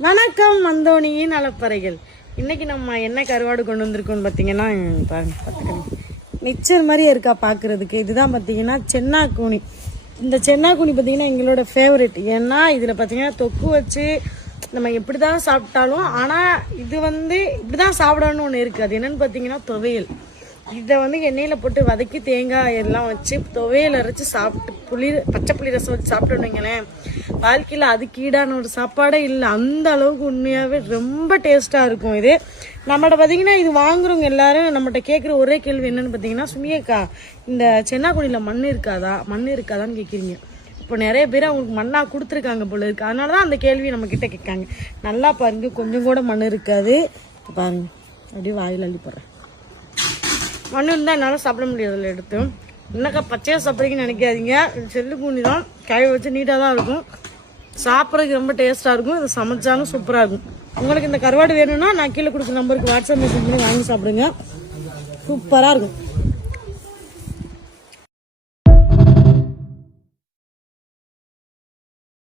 வணக்கம் மந்தோனியின் அலப்பறைகள் இன்னைக்கு நம்ம என்ன கருவாடு கொண்டு வந்திருக்கோம்னு பார்த்தீங்கன்னா பாருங்க பார்த்துக்கணும் மிச்சர் மாதிரியே இருக்கா பார்க்கறதுக்கு இதுதான் பார்த்தீங்கன்னா சென்னாக்கூனி. இந்த சென்னாக்கூனி பார்த்தீங்கன்னா எங்களோட ஃபேவரெட் ஏன்னா இதில் பார்த்தீங்கன்னா தொக்கு வச்சு நம்ம எப்படி தான் சாப்பிட்டாலும் ஆனால் இது வந்து இப்படி தான் சாப்பிடணும்னு ஒன்று இருக்குது அது என்னன்னு பார்த்தீங்கன்னா துவையல். இதை வந்து எண்ணெயில் போட்டு வதக்கி தேங்காய் எல்லாம் வச்சு துவையல் அரைச்சி சாப்பிட்டு புளி பச்சை புளி ரசம் வச்சு சாப்பிட்டோன்னு வைங்களேன். வாழ்க்கையில் அதுக்கீடான ஒரு சாப்பாடே இல்லை. அந்த அளவுக்கு உண்மையாகவே ரொம்ப டேஸ்ட்டாக இருக்கும் இது. நம்மகிட்ட பார்த்தீங்கன்னா இது வாங்குறவங்க எல்லாரும் நம்மகிட்ட கேட்குற ஒரே கேள்வி என்னென்னு பார்த்தீங்கன்னா சுமியக்கா இந்த சென்னாக்குடியில் மண் இருக்காதா? மண் இருக்காதான்னு கேட்குறீங்க இப்போ நிறைய பேர் அவங்களுக்கு மண்ணாக கொடுத்துருக்காங்க போல இருக்குது அதனால தான் அந்த கேள்வி நம்மக்கிட்ட கேட்காங்க. நல்லா பாருங்க கொஞ்சம் கூட மண் இருக்காது. பாருங்கள் பாருங்க அப்படியே வாயில் அள்ளி போடுறேன். மண் இருந்தால் என்னால் சாப்பிட முடியாதுல்ல எடுத்து. என்னக்கா பச்சையாக சாப்பிட்றீங்கன்னு நினைக்காதீங்க. இது செல்லு கூண்டி தான் காய வச்சு நீட்டாக தான் இருக்கும். சாப்பிட்றதுக்கு ரொம்ப டேஸ்ட்டாக இருக்கும். இது சமைச்சாலும் சூப்பராக இருக்கும். உங்களுக்கு இந்த கருவாடு வேணும்னா நான் கீழே கொடுக்குற நம்பருக்கு வாட்ஸ்அப் மெசேஜ் பண்ணி வாங்கி சாப்பிடுங்க. சூப்பராக இருக்கும்.